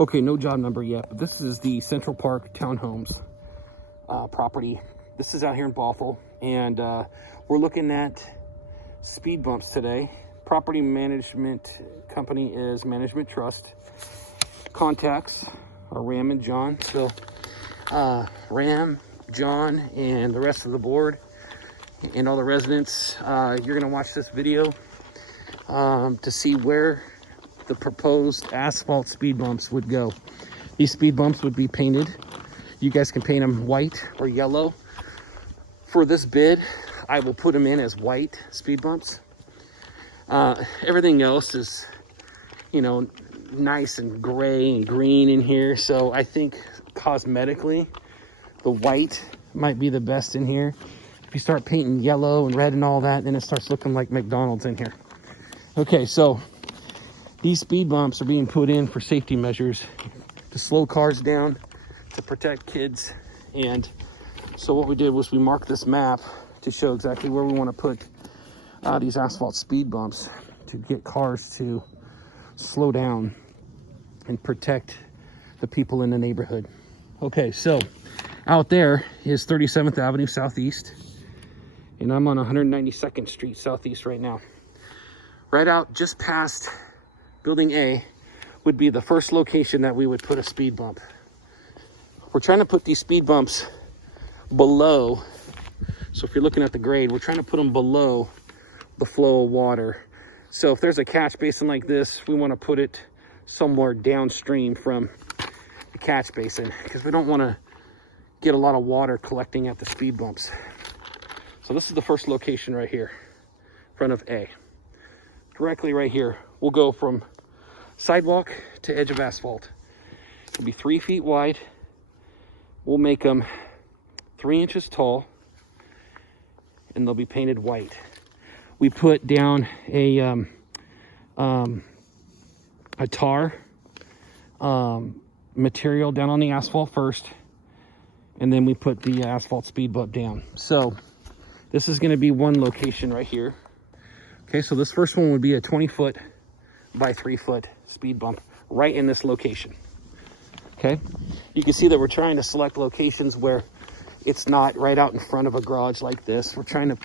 Okay, no job number yet, but this is the Central Park Townhomes property. This is out here in Bothell, and we're looking at speed bumps today. Property management company is Management Trust. Contacts are Ram and John. So Ram, John, and the rest of the board and all the residents, you're gonna watch this video to see where the proposed asphalt speed bumps would go. These speed bumps would be painted. You guys can paint them white or yellow. For this bid, I will put them in as white speed bumps. Everything else is, you know, nice and gray and green in here. So I think cosmetically, the white might be the best in here. If you start painting yellow and red and all that, then it starts looking like McDonald's in here. Okay, so these speed bumps are being put in for safety measures to slow cars down, to protect kids. And so what we did was we marked this map to show exactly where we want to put these asphalt speed bumps to get cars to slow down and protect the people in the neighborhood. Okay, so out there is 37th Avenue Southeast, and I'm on 192nd Street Southeast right now. Right out just past Building A would be the first location that we would put a speed bump. We're trying to put these speed bumps below. So if you're looking at the grade, we're trying to put them below the flow of water. So if there's a catch basin like this, we want to put it somewhere downstream from the catch basin, because we don't want to get a lot of water collecting at the speed bumps. So this is the first location right here, in front of A. Directly right here, we'll go from sidewalk to edge of asphalt. It'll be 3 feet wide. We'll make them 3 inches tall, and they'll be painted white. We put down a tar material down on the asphalt first, and then we put the asphalt speed bump down. So this is going to be one location right here. Okay, so this first one would be a 20-foot by 3-foot speed bump right in this location. Okay, you can see that we're trying to select locations where it's not right out in front of a garage like this. We're trying to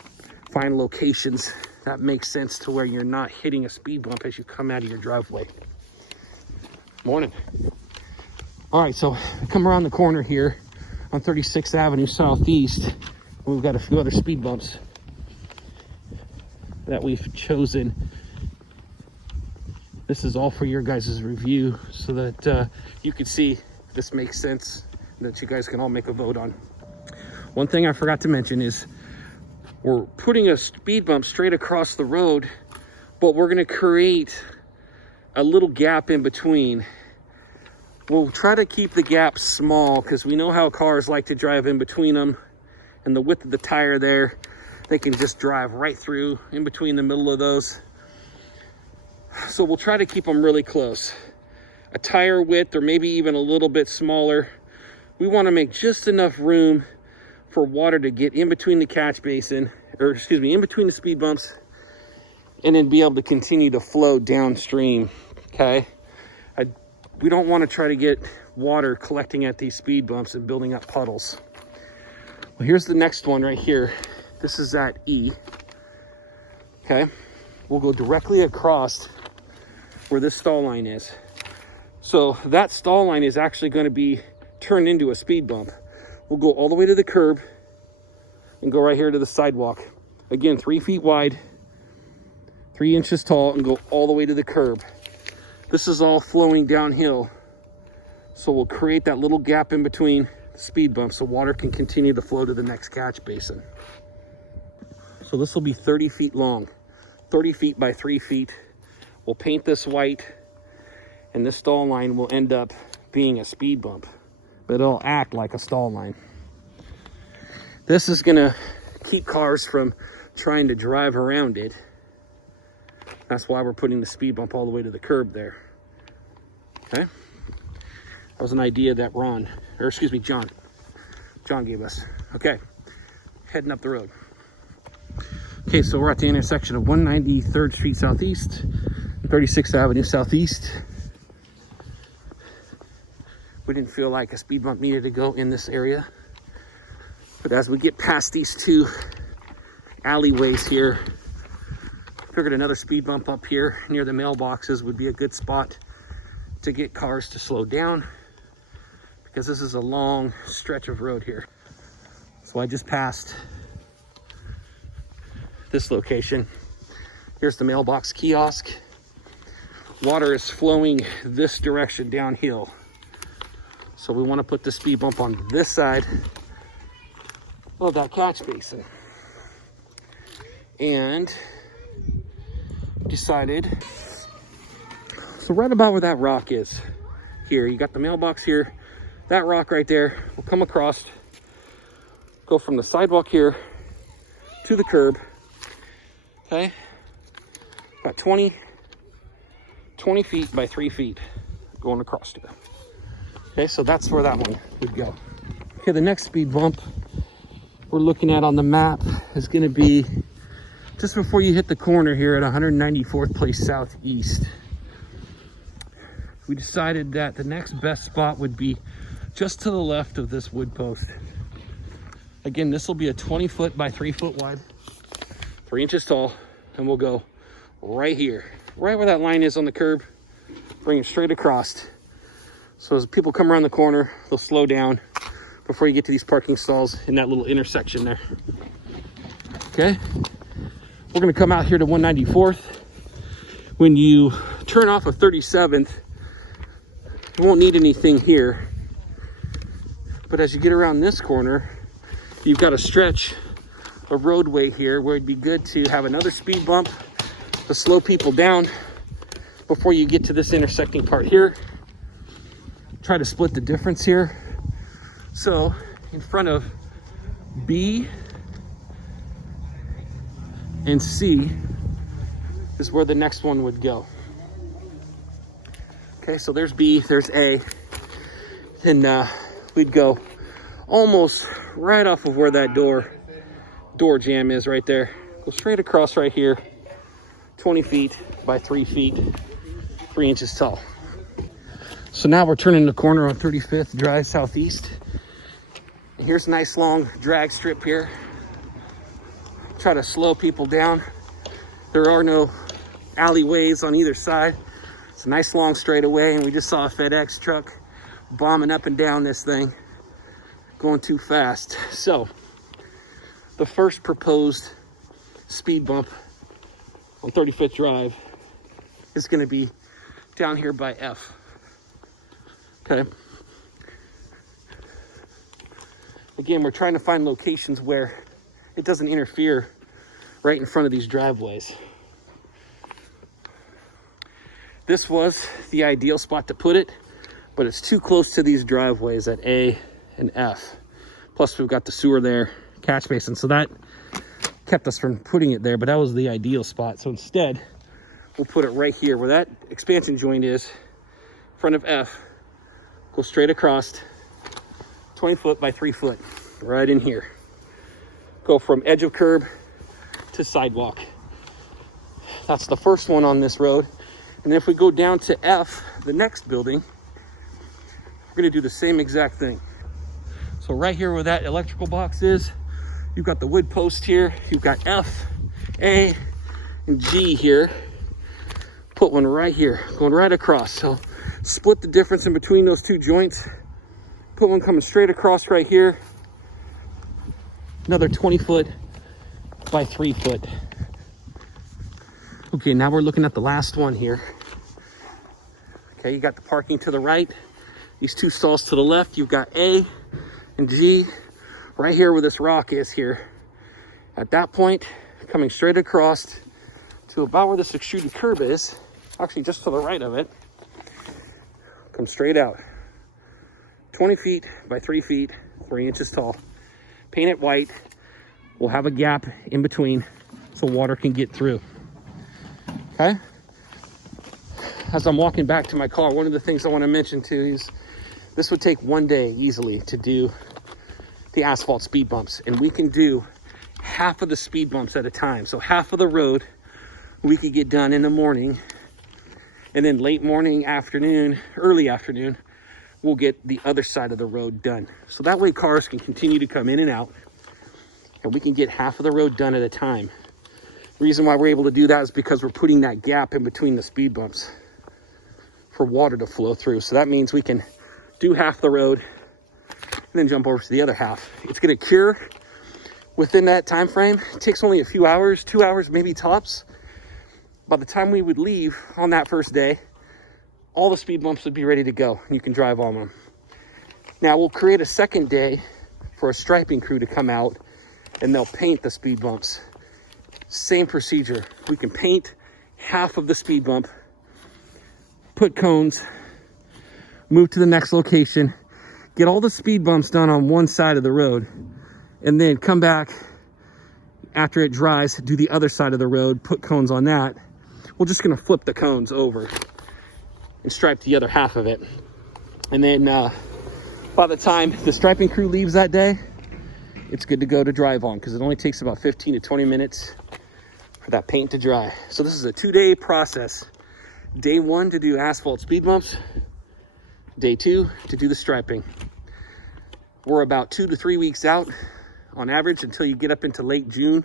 find locations that make sense to where you're not hitting a speed bump as you come out of your driveway. Morning. All right, so come around the corner here on 36th Avenue Southeast. We've got a few other speed bumps that we've chosen. This is all for your guys' review, so that you can see if this makes sense, that you guys can all make a vote on. One thing I forgot to mention is we're putting a speed bump straight across the road, but we're going to create a little gap in between. We'll try to keep the gap small, because we know how cars like to drive in between them, and the width of the tire there, they can just drive right through in between the middle of those. So we'll try to keep them really close. A tire width, or maybe even a little bit smaller. We want to make just enough room for water to get in between the catch basin, or excuse me, in between the speed bumps, and then be able to continue to flow downstream. Okay, we don't want to try to get water collecting at these speed bumps and building up puddles. Well, here's the next one right here. This is at E. Okay, we'll go directly across where this stall line is. So that stall line is actually going to be turned into a speed bump. We'll go all the way to the curb and go right here to the sidewalk. Again, 3 feet wide, 3 inches tall, and go all the way to the curb. This is all flowing downhill. So we'll create that little gap in between the speed bumps so water can continue to flow to the next catch basin. So this will be 30 feet long, 30 feet by 3 feet. We'll paint this white, and this stall line will end up being a speed bump, but it'll act like a stall line. This is gonna keep cars from trying to drive around it. That's why we're putting the speed bump all the way to the curb there. Okay, that was an idea that John gave us. Okay, heading up the road. Okay, so we're at the intersection of 193rd Street Southeast and 36th Avenue Southeast. We didn't feel like a speed bump needed to go in this area. But as we get past these two alleyways here, figured another speed bump up here near the mailboxes would be a good spot to get cars to slow down, because this is a long stretch of road here. So I just passed this location. Here's the mailbox kiosk. Water is flowing this direction downhill. So we want to put the speed bump on this side of that catch basin. And decided, so right about where that rock is here, you got the mailbox here, that rock right there will come across, go from the sidewalk here to the curb. Okay, about 20 feet by 3 feet going across here. Okay, so that's where that one would go. Okay, the next speed bump we're looking at on the map is going to be just before you hit the corner here at 194th Place Southeast. We decided that the next best spot would be just to the left of this wood post. Again, this will be a 20 foot by 3 foot wide, 3 inches tall, and we'll go right here, right where that line is on the curb, bring it straight across. So as people come around the corner, they'll slow down before you get to these parking stalls in that little intersection there. Okay, we're gonna come out here to 194th. When you turn off of 37th, you won't need anything here. But as you get around this corner, you've got a stretch of roadway here where it'd be good to have another speed bump to slow people down before you get to this intersecting part here. Try to split the difference here. So in front of B and C is where the next one would go. Okay, so there's B, there's A, and we'd go almost right off of where that door jamb is right there. Go straight across right here, 20 feet by 3 feet, 3 inches tall. So now we're turning the corner on 35th Drive Southeast. And here's a nice long drag strip here. Try to slow people down. There are no alleyways on either side. It's a nice long straightaway, and we just saw a FedEx truck bombing up and down this thing, going too fast. So the first proposed speed bump on 35th Drive is going to be down here by F. Okay. Again, we're trying to find locations where it doesn't interfere right in front of these driveways. This was the ideal spot to put it, but it's too close to these driveways at A and F. Plus we've got the sewer there, catch basin, so that kept us from putting it there, but that was the ideal spot. So instead, we'll put it right here where that expansion joint is, in front of F. Go straight across, 20 foot by 3 foot, right in here. Go from edge of curb to sidewalk. That's the first one on this road. And if we go down to F, the next building, we're gonna do the same exact thing. So right here where that electrical box is, you've got the wood post here, you've got F, A, and G here. Put one right here, going right across. So split the difference in between those two joints. Put one coming straight across right here. Another 20 foot by 3 foot. Okay, now we're looking at the last one here. Okay, you got the parking to the right. These two stalls to the left, you've got A and G right here where this rock is here. At that point, coming straight across to about where this extruded curb is, actually just to the right of it, come straight out. 20 feet by 3 feet, 3 inches tall. Paint it white. We'll have a gap in between so water can get through. Okay? As I'm walking back to my car, one of the things I want to mention too is this would take 1 day easily to do the asphalt speed bumps, and we can do half of the speed bumps at a time. So half of the road we could get done in the morning, and then late morning, afternoon, early afternoon, we'll get the other side of the road done. So that way cars can continue to come in and out, and we can get half of the road done at a time. The reason why we're able to do that is because we're putting that gap in between the speed bumps for water to flow through. So that means we can do half the road and then jump over to the other half. It's going to cure within that time frame. It takes only a few hours, 2 hours, maybe tops. By the time we would leave on that first day, all the speed bumps would be ready to go, and you can drive on them. Now we'll create a second day for a striping crew to come out, and they'll paint the speed bumps. Same procedure. We can paint half of the speed bump, put cones, move to the next location, get all the speed bumps done on one side of the road, and then come back after it dries, do the other side of the road, put cones on that. We're just gonna flip the cones over and stripe the other half of it. And then by the time the striping crew leaves that day, it's good to go to drive on, because it only takes about 15 to 20 minutes for that paint to dry. So this is a 2-day process. Day 1 to do asphalt speed bumps. Day 2 to do the striping. We're about 2 to 3 weeks out on average until you get up into late June.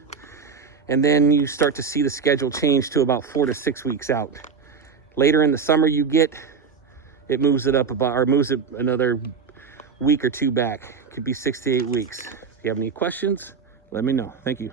And then you start to see the schedule change to about 4 to 6 weeks out. Later in the summer it moves it up about, or moves it another week or two back. It could be 6 to 8 weeks. If you have any questions, let me know. Thank you.